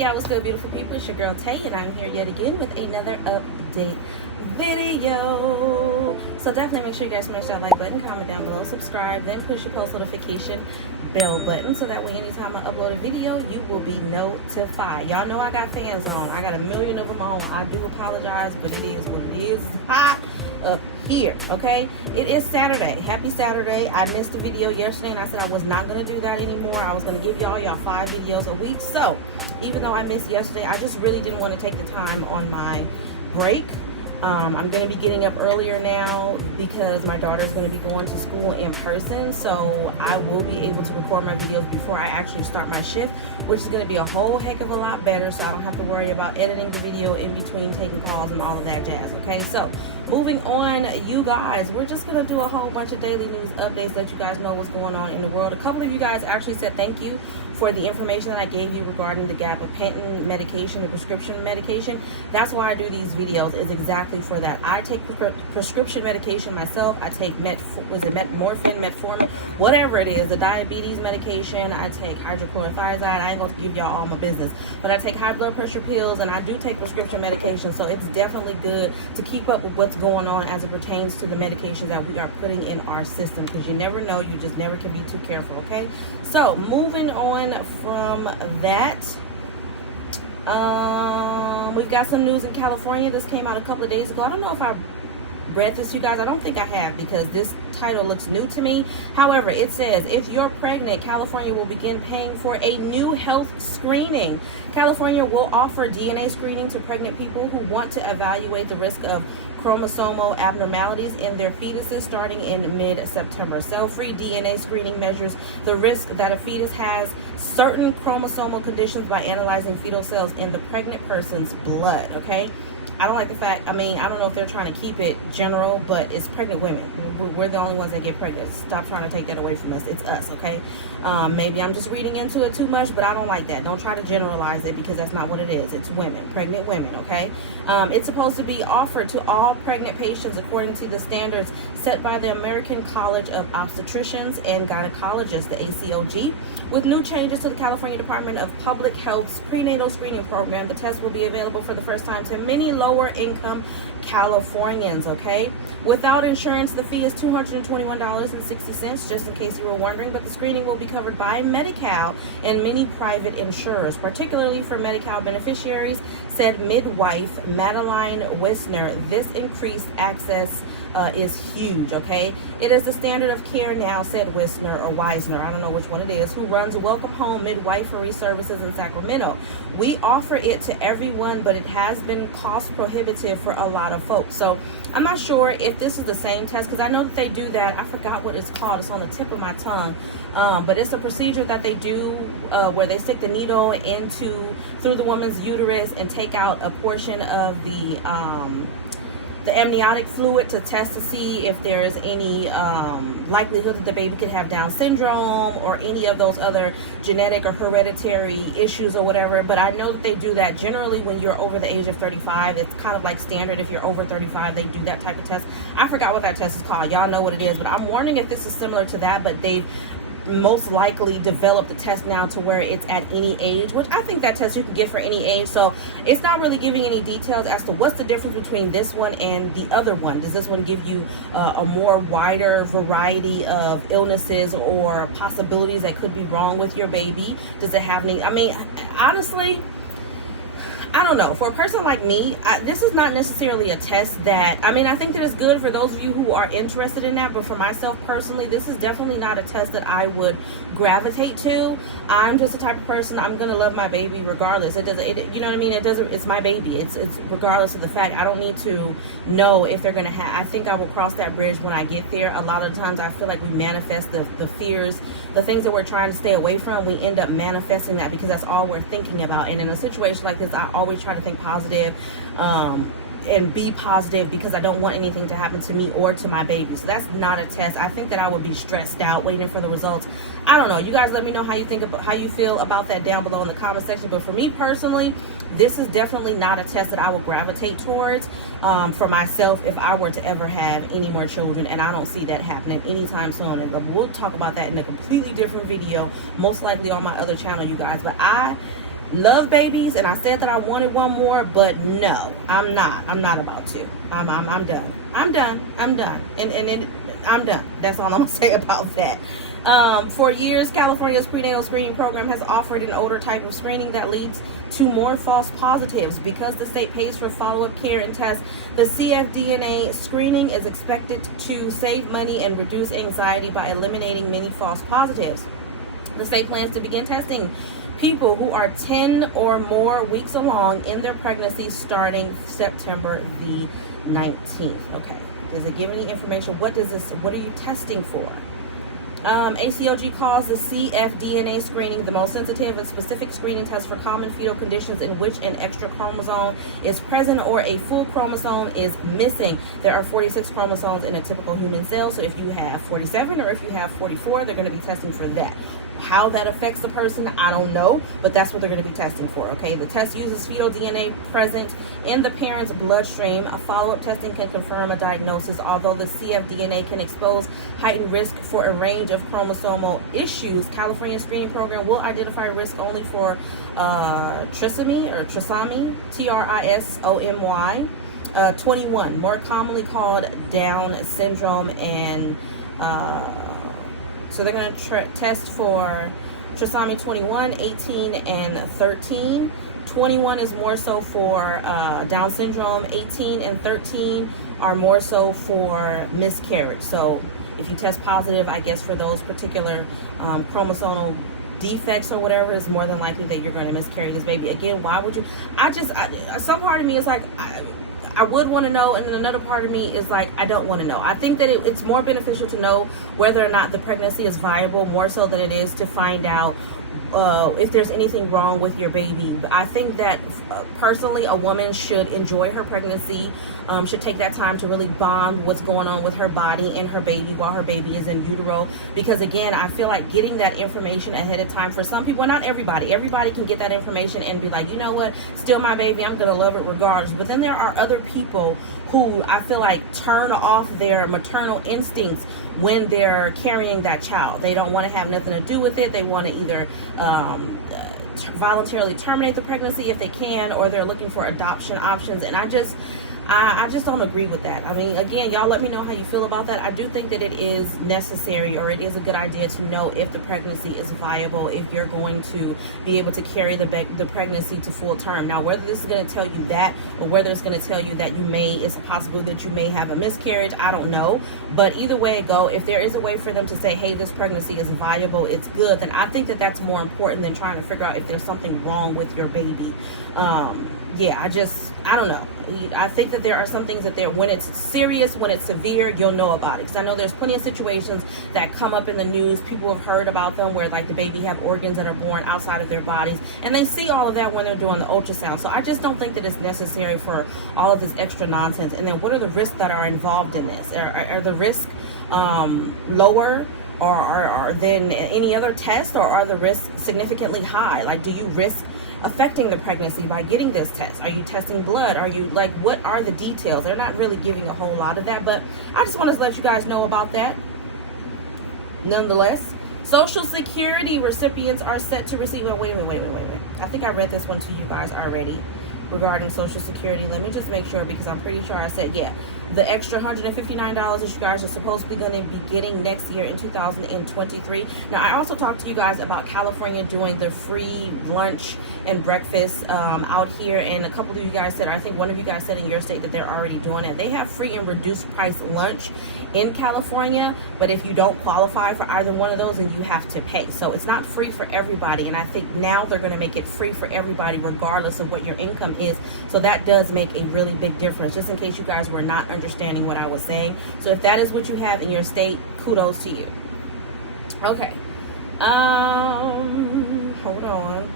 Hey y'all, what's good, beautiful people? It's your girl Tay, and I'm here yet again with another update video. So definitely make sure you guys smash that like button, comment down below, subscribe, then push your post notification bell button so that way anytime I upload a video, you will be notified. Y'all know I got fans on. I got a million of them on. I do apologize, but it is what it is. It's hot up here, okay? It is Saturday. Happy Saturday. I missed a video yesterday, and I said I was not going to do that anymore. I was going to give y'all 5 videos a week. So even though I missed yesterday, I just really didn't want to take the time on my break. I'm going to be getting up earlier now because my daughter is going to be going to school in person, so I will be able to record my videos before I actually start my shift, which is going to be a whole heck of a lot better, so I don't have to worry about editing the video in between, taking calls and all of that jazz. Okay, so moving on, you guys, we're just going to do a whole bunch of daily news updates, let you guys know what's going on in the world. A couple of you guys actually said thank you for the information that I gave you regarding the gabapentin medication, the prescription medication. That's why I do these videos, is exactly for that. I take prescription medication myself. I take metformin, whatever it is, the diabetes medication. I take hydrochlorothiazide. I ain't going to give y'all all my business, but I take high blood pressure pills, and I do take prescription medication, so it's definitely good to keep up with what's going on as it pertains to the medications that we are putting in our system, because you never know. You just never can be too careful. Okay, so moving on from that, we've got some news in California. This came out a couple of days ago. I don't know if I read this, you guys. I don't think I have, because this title looks new to me. However, it says, if you're pregnant, California will begin paying for a new health screening. California will offer DNA screening to pregnant people who want to evaluate the risk of chromosomal abnormalities in their fetuses starting in mid-September. Cell-free DNA screening measures the risk that a fetus has certain chromosomal conditions by analyzing fetal cells in the pregnant person's blood. Okay, I don't like the fact, I don't know if they're trying to keep it general, but it's pregnant women. We're the only ones that get pregnant. Stop trying to take that away from us. It's us, okay? Maybe I'm just reading into it too much, but I don't like that. Don't try to generalize it, because that's not what it is. It's women, pregnant women, okay? It's supposed to be offered to all pregnant patients according to the standards set by the American College of Obstetricians and Gynecologists, the ACOG. With new changes to the California Department of Public Health's prenatal screening program, the test will be available for the first time to many lower income Californians. Okay, without insurance, the fee is $221.60, just in case you were wondering, but the screening will be covered by Medi-Cal and many private insurers, particularly for Medi-Cal beneficiaries, said midwife Madeline Wisner. This increased access is huge. Okay, it is the standard of care now, said Wisner, or Wisner, I don't know which one it is, who runs Welcome Home Midwifery Services in Sacramento. We offer it to everyone, but it has been cost prohibitive for a lot of folks. So I'm not sure if this is the same test, because I know that they do that. I forgot what it's called. It's on the tip of my tongue. But it's a procedure that they do where they stick the needle through the woman's uterus and take out a portion of the amniotic fluid to test to see if there is any likelihood that the baby could have Down syndrome or any of those other genetic or hereditary issues or whatever. But I know that they do that generally when you're over the age of 35. It's kind of like standard. If you're over 35, they do that type of test. I forgot what that test is called. Y'all know what it is, but I'm wondering if this is similar to that, but they've most likely developed the test now to where it's at any age, which I think that test you can get for any age. So it's not really giving any details as to what's the difference between this one and the other one. Does this one give you a more wider variety of illnesses or possibilities that could be wrong with your baby? Does it have any, honestly, I don't know. For a person like me, this is not necessarily a test that, I think that it's good for those of you who are interested in that, but for myself personally, this is definitely not a test that I would gravitate to. I'm just the type of person, I'm going to love my baby regardless. You know what I mean? It's my baby. It's regardless of the fact. I don't need to know if they're going to have, I think I will cross that bridge when I get there. A lot of times I feel like we manifest the fears, the things that we're trying to stay away from. We end up manifesting that because that's all we're thinking about. And in a situation like this, I always try to think positive and be positive, because I don't want anything to happen to me or to my baby. So that's not a test. I think that I would be stressed out waiting for the results. I don't know. You guys let me know how you feel about that down below in the comment section. But for me personally, this is definitely not a test that I would gravitate towards for myself if I were to ever have any more children, and I don't see that happening anytime soon. And we'll talk about that in a completely different video, most likely on my other channel, you guys. But I love babies, and I said that I wanted one more, but no, I'm not. I'm not about to. I'm done. I'm done. I'm done. And I'm done. That's all I'm gonna say about that. For years, California's prenatal screening program has offered an older type of screening that leads to more false positives. Because the state pays for follow-up care and tests, the cfDNA screening is expected to save money and reduce anxiety by eliminating many false positives. The state plans to begin testing people who are 10 or more weeks along in their pregnancy starting September the 19th. Okay. Does it give any information? What are you testing for? ACOG calls the cfDNA screening the most sensitive and specific screening test for common fetal conditions in which an extra chromosome is present or a full chromosome is missing. There are 46 chromosomes in a typical human cell, so if you have 47 or if you have 44, they're going to be testing for that. How that affects the person, I don't know, but that's what they're going to be testing for, okay? The test uses fetal DNA present in the parent's bloodstream. A follow-up testing can confirm a diagnosis, although the cfDNA can expose heightened risk for a range of chromosomal issues. California's screening program will identify risk only for trisomy, trisomy, 21, more commonly called Down syndrome, and so they're going to test for trisomy 21, 18, and 13. 21 is more so for Down syndrome. 18 and 13 are more so for miscarriage. So if you test positive, I guess, for those particular chromosomal defects or whatever, it's more than likely that you're going to miscarry this baby. Again, why would you? Some part of me is like, I would want to know, and then another part of me is like, I don't want to know. I think that it's more beneficial to know whether or not the pregnancy is viable, more so than it is to find out if there's anything wrong with your baby. I think that personally, a woman should enjoy her pregnancy, should take that time to really bond what's going on with her body and her baby while her baby is in utero. Because again, I feel like getting that information ahead of time, for some people, not everybody can get that information and be like, you know what, still my baby, I'm gonna love it regardless. But then there are other people who I feel like turn off their maternal instincts when they're carrying that child. They don't want to have nothing to do with it. They want to either voluntarily terminate the pregnancy if they can, or they're looking for adoption options. And I just don't agree with that. I mean, again, y'all let me know how you feel about that. I do think that it is necessary, or it is a good idea to know if the pregnancy is viable, if you're going to be able to carry the pregnancy to full term. Now, whether this is going to tell you that, or whether it's going to tell you that it's a possibility that you may have a miscarriage, I don't know. But either way it go, if there is a way for them to say, hey, this pregnancy is viable, it's good, then I think that that's more important than trying to figure out if there's something wrong with your baby. I don't know. I think that there are some things that when it's serious, when it's severe, you'll know about it. Because I know there's plenty of situations that come up in the news. People have heard about them where like the baby have organs that are born outside of their bodies. And they see all of that when they're doing the ultrasound. So I just don't think that it's necessary for all of this extra nonsense. And then what are the risks that are involved in this? Are the risks lower or than any other test, or are the risks significantly high? Like, do you risk affecting the pregnancy by getting this test? Are you testing blood? Are you like, what are the details? They're not really giving a whole lot of that, but I just wanted to let you guys know about that. Nonetheless, Social Security recipients are set to receive, wait. I think I read this one to you guys already regarding Social Security. Let me just make sure, because I'm pretty sure I said, the extra $159 that you guys are supposedly going to be getting next year in 2023. Now, I also talked to you guys about California doing the free lunch and breakfast out here, and a couple of you guys said, I think one of you guys said in your state that they're already doing it. They have free and reduced price lunch in California, but if you don't qualify for either one of those, then you have to pay. So it's not free for everybody, and I think now they're going to make it free for everybody regardless of what your income is. So that does make a really big difference, just in case you guys were not understanding what I was saying. So if that is what you have in your state, kudos to you. Okay. Hold on.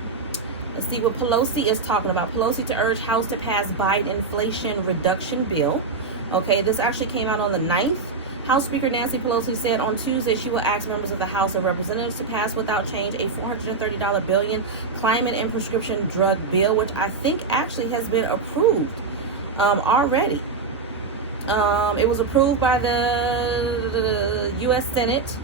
Let's see what Pelosi is talking about. Pelosi to urge House to pass Biden inflation reduction bill. Okay, this actually came out on the 9th. House Speaker Nancy Pelosi said on Tuesday she will ask members of the House of Representatives to pass without change a $430 billion climate and prescription drug bill, which I think actually has been approved already. It was approved by the U.S. Senate.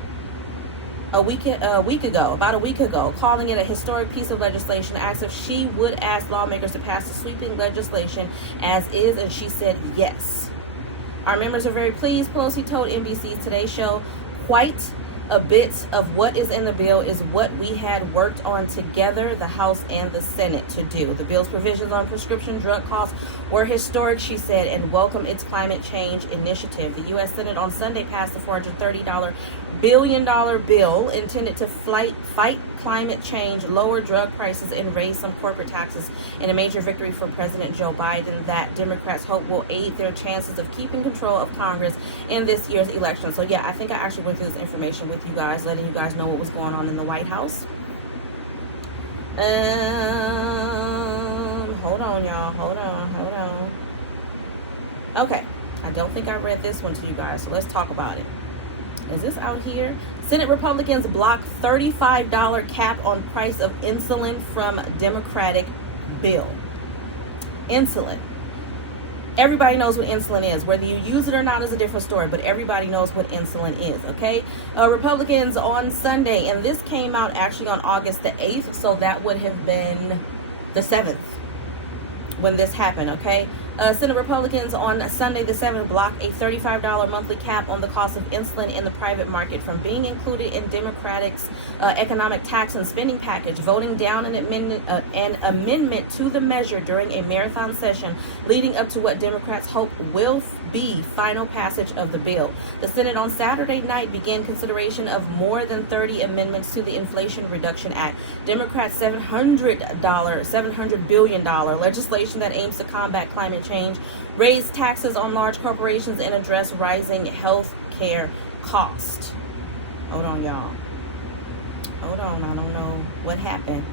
about a week ago, calling it a historic piece of legislation, asked if she would ask lawmakers to pass the sweeping legislation as is, and she said yes. Our members are very pleased, Pelosi told NBC's Today Show. Quite a bit of what is in the bill is what we had worked on together, the House and the Senate, to do. The bill's provisions on prescription drug costs were historic, she said, and welcome its climate change initiative. The U.S. Senate on Sunday passed the $430 billion bill intended to fight climate change, lower drug prices, and raise some corporate taxes in a major victory for President Joe Biden that Democrats hope will aid their chances of keeping control of Congress in this year's election. So yeah, I think I actually went through this information with you guys, letting you guys know what was going on in the White House. Hold on, y'all. Hold on. Okay, I don't think I read this one to you guys, so let's talk about it. Is this out here? Senate Republicans block $35 cap on price of insulin from Democratic bill. Insulin. Everybody knows what insulin is. Whether you use it or not is a different story, but everybody knows what insulin is, okay? Republicans on Sunday, and this came out actually on August the 8th, so that would have been the 7th when this happened, okay? Senate Republicans on Sunday the 7th blocked a $35 monthly cap on the cost of insulin in the private market from being included in Democrats' economic tax and spending package, voting down an amendment to the measure during a marathon session leading up to what Democrats hope will be final passage of the bill. The Senate on Saturday night began consideration of more than 30 amendments to the Inflation Reduction Act. Democrats' $700 billion legislation that aims to combat climate change, raise taxes on large corporations, and address rising health care costs. Hold on, y'all. Hold on, I don't know what happened.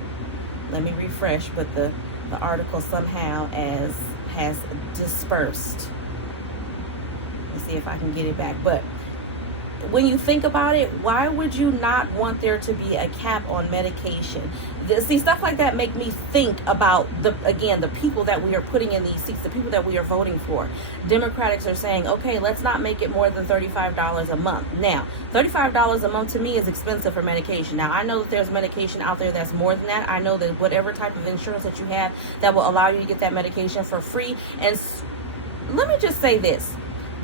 Let me refresh, but the article somehow has dispersed. Let's see if I can get it back. But when you think about it, why would you not want there to be a cap on medication? See, stuff like that make me think about the people that we are putting in these seats, the people that we are voting for. Democrats are saying, okay, let's not make it more than $35 a month. Now, $35 a month to me is expensive for medication. Now, I know that there's medication out there that's more than that. I know that whatever type of insurance that you have that will allow you to get that medication for free. And let me just say this.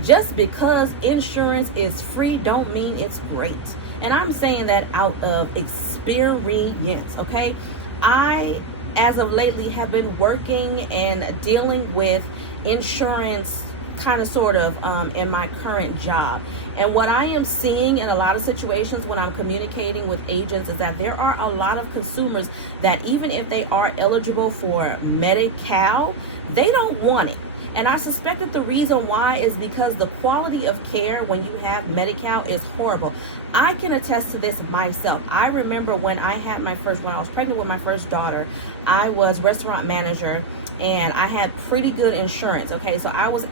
Just because insurance is free don't mean it's great. And I'm saying that out of experience, okay? I, as of lately, have been working and dealing with insurance kind of sort of in my current job. And what I am seeing in a lot of situations when I'm communicating with agents is that there are a lot of consumers that even if they are eligible for Medi-Cal, they don't want it. And I suspect that the reason why is because the quality of care when you have Medi-Cal is horrible. I can attest to this myself. I remember when I was pregnant with my first daughter, I was restaurant manager and I had pretty good insurance. Okay, so I went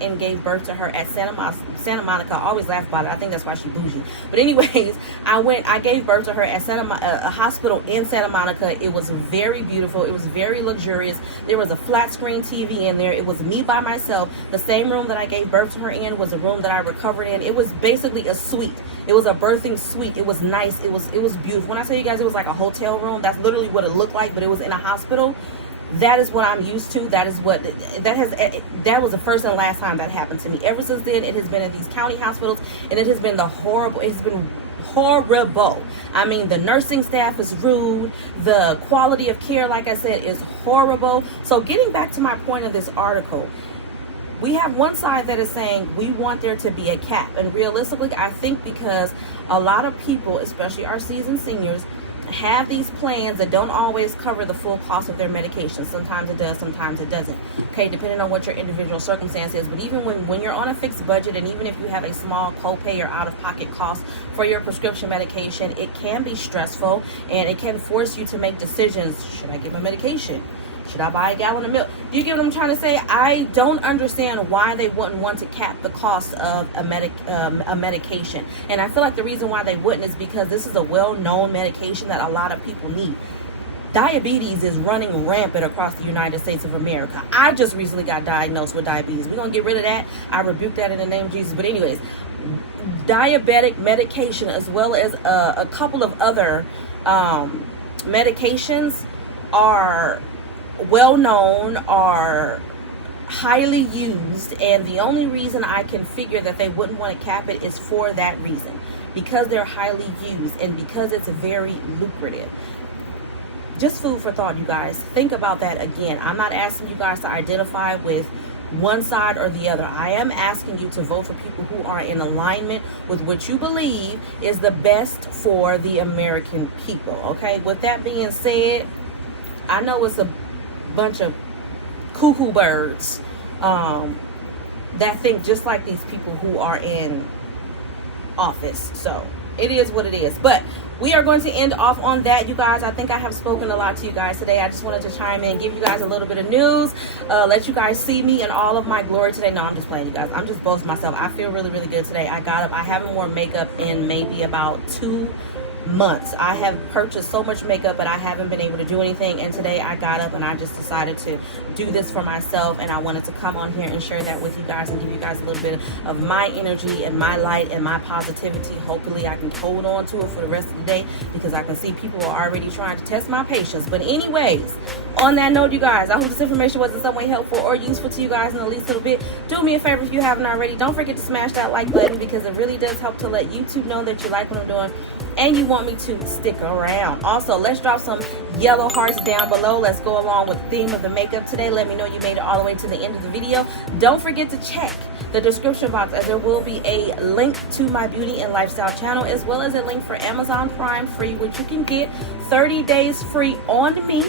and gave birth to her at Santa Monica. I always laugh about it. I think that's why she's bougie. But anyways, I gave birth to her at a hospital in Santa Monica. It was very beautiful. It was very luxurious. There was a flat screen TV in there. It was me by myself. The same room that I gave birth to her in was a room that I recovered in. It was basically a suite. It was a birthing suite. It was nice. It was beautiful. When I tell you guys it was like a hotel room, that's literally what it looked like, but it was in a hospital. That is what I'm used to. That was the first and last time that happened to me. Ever since then, it has been at these county hospitals, and it has been horrible. I mean, the nursing staff is rude. The quality of care, like I said, is horrible. So getting back to my point of this article, we have one side that is saying we want there to be a cap. And realistically, I think because a lot of people, especially our seasoned seniors, have these plans that don't always cover the full cost of their medication. Sometimes it does, sometimes it doesn't. Okay, depending on what your individual circumstance is. But even when you're on a fixed budget, and even if you have a small copay or out-of-pocket cost for your prescription medication, it can be stressful and it can force you to make decisions. Should I get my medication? Should I buy a gallon of milk? Do you get what I'm trying to say? I don't understand why they wouldn't want to cap the cost of a medication. And I feel like the reason why they wouldn't is because this is a well-known medication that a lot of people need. Diabetes is running rampant across the United States of America. I just recently got diagnosed with diabetes. We're going to get rid of that. I rebuke that in the name of Jesus. But anyways, diabetic medication, as well as a couple of other medications, are well known, are highly used, and the only reason I can figure that they wouldn't want to cap it is for that reason, because they're highly used and because it's very lucrative. Just food for thought, you guys. Think about that again. I'm not asking you guys to identify with one side or the other. I am asking you to vote for people who are in alignment with what you believe is the best for the American people. Okay, with that being said, I know it's a bunch of cuckoo birds that think just like these people who are in office. So it is what it is. But we are going to end off on that, you guys. I think I have spoken a lot to you guys today. I just wanted to chime in, give you guys a little bit of news, let you guys see me in all of my glory today. No, I'm just playing, you guys. I'm just boasting myself. I feel really, really good today. I got up. I haven't worn makeup in maybe about 2 months. I have purchased so much makeup, but I haven't been able to do anything, and today I got up and I just decided to do this for myself, and I wanted to come on here and share that with you guys and give you guys a little bit of my energy and my light and my positivity. Hopefully I can hold on to it for the rest of the day, because I can see people are already trying to test my patience. But anyways, on that note, you guys, I hope this information was in some way helpful or useful to you guys in the least little bit. Do me a favor, if you haven't already, don't forget to smash that like button, because it really does help to let YouTube know that you like what I'm doing and you want me to stick around. Also, let's drop some yellow hearts down below. Let's go along with the theme of the makeup today. Let me know you made it all the way to the end of the video. Don't forget to check the description box, as there will be a link to my beauty and lifestyle channel, as well as a link for Amazon Prime free, which you can get 30 days free on me.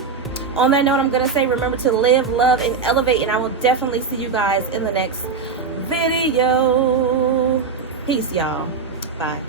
On that note, I'm going to say, remember to live, love, and elevate, and I will definitely see you guys in the next video. Peace, y'all. Bye.